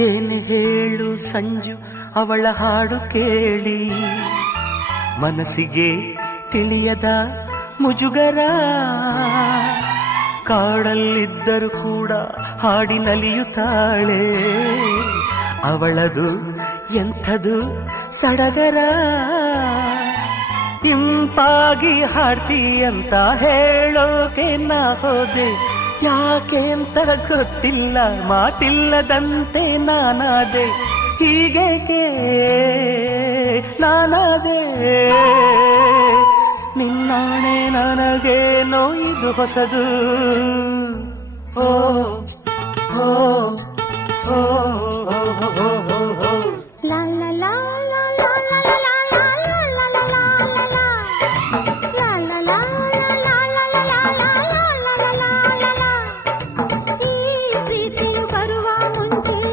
ಏನು ಹೇಳು ಸಂಜು ಅವಳ ಹಾಡು ಕೇಳಿ, ಮನಸ್ಸಿಗೆ ತಿಳಿಯದ ಮುಜುಗರ. ಕಾಡಲ್ಲಿದ್ದರೂ ಕೂಡ ಹಾಡಿ ನಲಿಯುತ್ತಾಳೆ, ಅವಳದು ಎಂಥದು ಸಡಗರ. ಇಂಪಾಗಿ ಹಾಡ್ತೀಯಂತ ಹೇಳೋಕೆ ನಾ ಹೋದೆ, ಯಾಕೆ ಅಂತ ಗೊತ್ತಿಲ್ಲ, ಮಾತಿಲ್ಲದಂತೆ ನಾನಾದೆ. ಹೀಗೇಕೆ ನಾನಾದೆ, ನಿನ್ನಾಣೆ ನನಗೇನೋ ಇದು ಹೊಸದು. ಓ ಓ ಓ ಓ ಓ